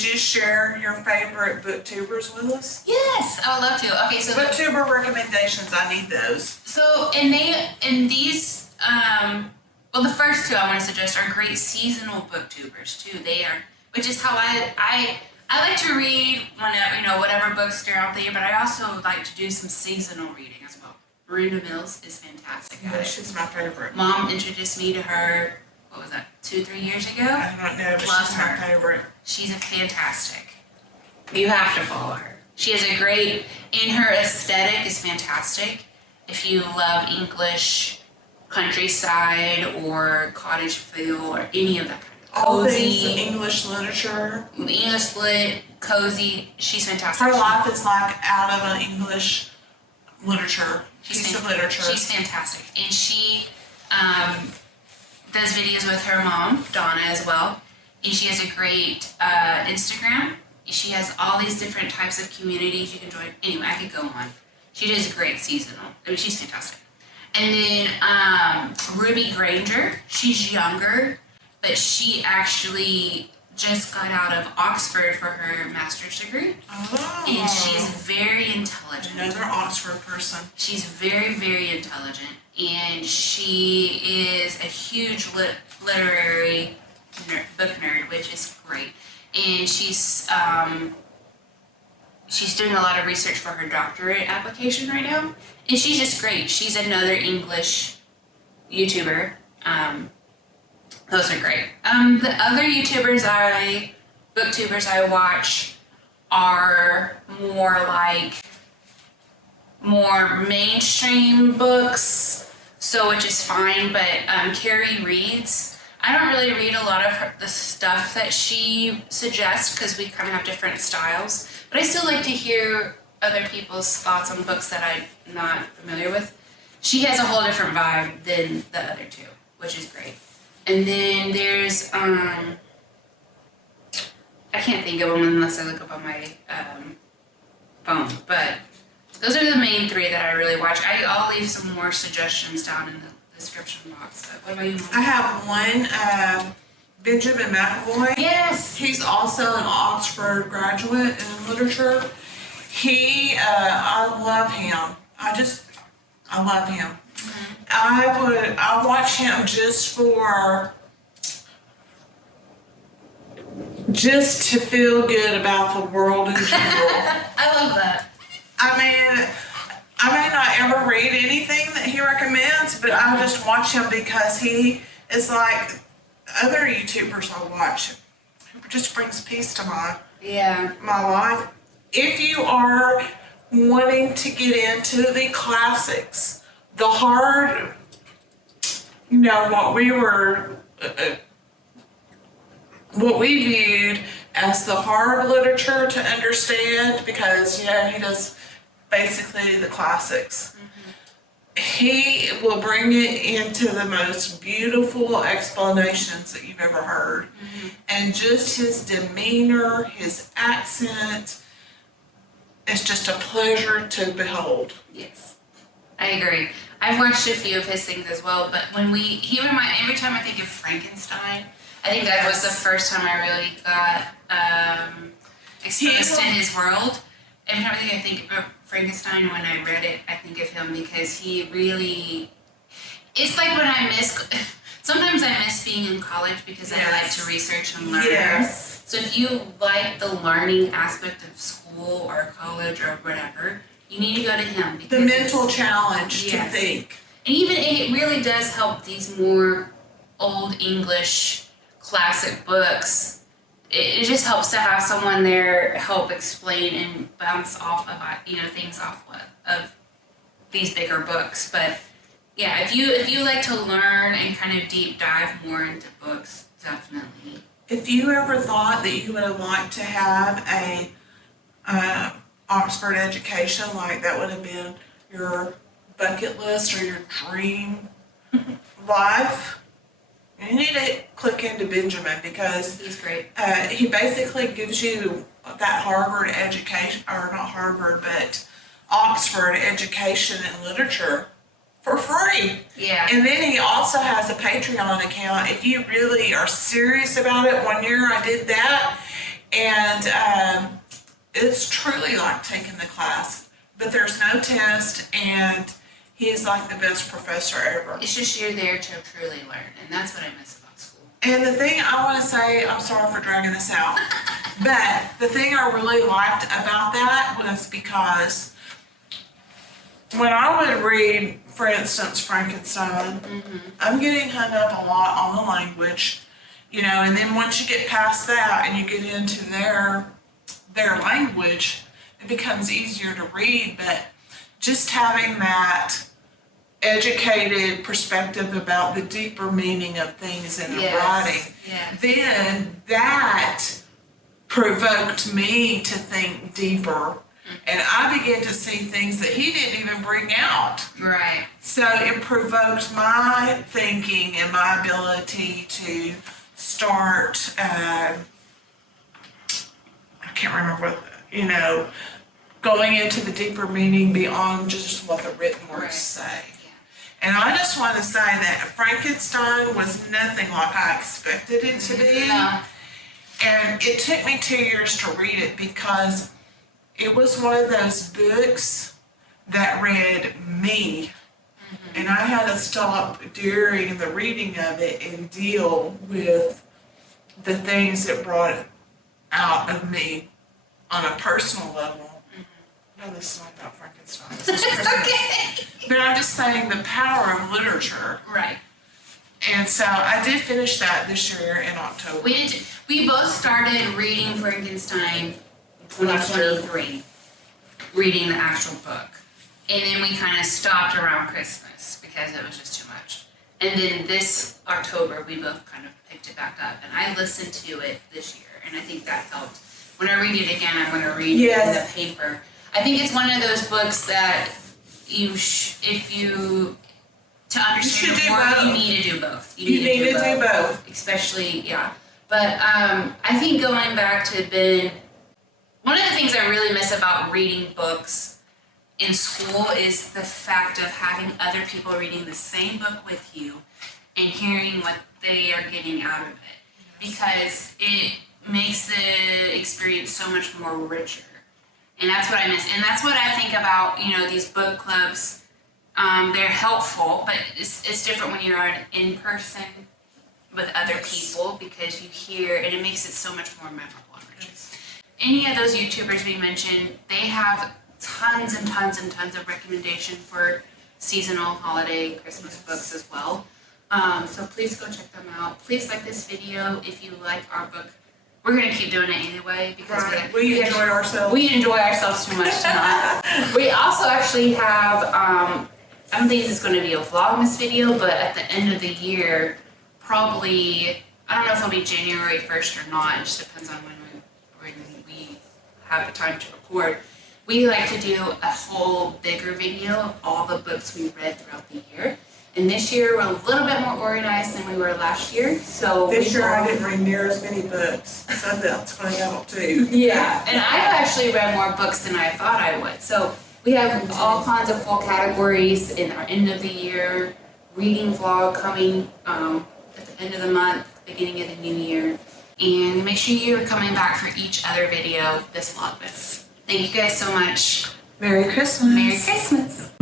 would you share your favorite booktubers with us? Yes, I would love to. Okay, so booktuber recommendations, I need those. So these well, the first two I want to suggest are great seasonal booktubers too. They are, which is how I like to read whenever, whatever books are out there, but I also like to do some seasonal reading as well. Miranda Mills is fantastic at it. She's my favorite. Mom introduced me to her, what was that, 2-3 years ago? I don't know, but Love she's her. my favorite. She's a fantastic. You have to follow her. She has a great, and her aesthetic is fantastic. If you love English countryside or cottage feel or any of that kind of All cozy, things English literature. English lit, cozy, she's fantastic. Her life is like out of an English literature, piece of literature. She's fantastic. And she does videos with her mom, Donna, as well. And she has a great Instagram. She has all these different types of communities you can join. Anyway, I could go on. She does great seasonal. I mean, she's fantastic. And then Ruby Granger, she's younger, but she actually just got out of Oxford for her master's degree. Oh. And she's very intelligent. Another Oxford person. She's very, very intelligent. And she is a huge literary book nerd, which is great. And she's doing a lot of research for her doctorate application right now. And she's just great. She's another English YouTuber. Those are great. The other booktubers I watch are more mainstream books, so which is fine, but Carrie reads. I don't really read a lot of the stuff that she suggests because we kind of have different styles, but I still like to hear other people's thoughts on books that I'm not familiar with. She has a whole different vibe than the other two, which is great. And then there's, I can't think of them unless I look up on my phone, but those are the main three that I really watch. I'll leave some more suggestions down in the description box. But what about you, Mom? I have one, Benjamin McAvoy. Yes! He's also an Oxford graduate in literature. I love him. I love him. Mm-hmm. I watch him just to feel good about the world in general. I love that. I mean, I may not ever read anything that he recommends, but I just watch him because he is like other YouTubers I watch. It just brings peace to my life. If you are wanting to get into the classics, the hard, what we viewed as the hard literature to understand, because he does basically the classics. Mm-hmm. He will bring it into the most beautiful explanations that you've ever heard. Mm-hmm. And just his demeanor, his accent, it's just a pleasure to behold. Yes, I agree. I've watched a few of his things as well, but every time I think of Frankenstein, I think that was the first time I really got exposed to his world. Every time I think of Frankenstein, when I read it, I think of him because he really, it's like when sometimes I miss being in college because I like to research and learn. Yes. So if you like the learning aspect of school or college or whatever, you need to go to him. Because the mental challenge to think. And even it really does help these more old English classic books. It just helps to have someone there help explain and bounce off of things off of these bigger books. But yeah, if you like to learn and kind of deep dive more into books, definitely. If you ever thought that you would have liked to have a Oxford education, like that would have been your bucket list or your dream life, you need to click into Benjamin because he's great. He basically gives you that Harvard education, or not Harvard, but Oxford education in literature for free. Yeah. And then he also has a Patreon account. If you really are serious about it, one year I did that, And it's truly like taking the class, but there's no test, and he's like the best professor ever. It's just you're there to truly learn, and that's what I miss about school. And the thing I want to say, I'm sorry for dragging this out, but the thing I really liked about that was because when I would read, for instance, Frankenstein, I'm getting hung up a lot on the language, you know, and then once you get past that and you get into their language, it becomes easier to read. But just having that educated perspective about the deeper meaning of things in the writing, then that provoked me to think deeper. And I began to see things that he didn't even bring out. Right. So it provoked my thinking and my ability to start, I can't remember what, you know, going into the deeper meaning beyond just what the written words say. Yeah. And I just want to say that Frankenstein was nothing like I expected it to be. No. And it took me 2 years to read it because it was one of those books that read me. And I had to stop during the reading of it and deal with the things that brought it out of me on a personal level. No, this is not about Frankenstein. This is Christmas. Okay. But I'm just saying the power of literature. Right. And so I did finish that this year in October. We both started reading Frankenstein 2023, reading the actual book. And then we kind of stopped around Christmas because it was just too much. And then this October, we both kind of picked it back up. And I listened to it this year, and I think that helped. When I read it again, I'm going to read it in the paper. I think it's one of those books that to understand it more, you need to do both. You need to do both. Especially, yeah. But I think going back to Ben, one of the things I really miss about reading books in school is the fact of having other people reading the same book with you and hearing what they are getting out of it. Because it makes the experience so much more richer. And that's what I miss. And that's what I think about, you know, these book clubs. They're helpful, but it's different when you're in person with other people because you hear, and it makes it so much more memorable and rich. Any of those YouTubers we mentioned, they have tons and tons and tons of recommendation for seasonal, holiday, Christmas books as well. So please go check them out. Please like this video if you like our book. We're going to keep doing it anyway because we enjoy ourselves. We enjoy ourselves too much tonight. We also actually have, I don't think this is going to be a Vlogmas video, but at the end of the year, probably, I don't know if it'll be January 1st or not. It just depends on when we have the time to record. We like to do a whole bigger video of all the books we read throughout the year. And this year we're a little bit more organized than we were last year. So this year I didn't read near as many books, so that's going to help too. Yeah, and I've actually read more books than I thought I would. So we have all kinds of full categories in our end of the year reading vlog coming at the end of the month, beginning of the new year. And make sure you are coming back for each other video this Vlogmas. Thank you guys so much. Merry Christmas. Merry Christmas.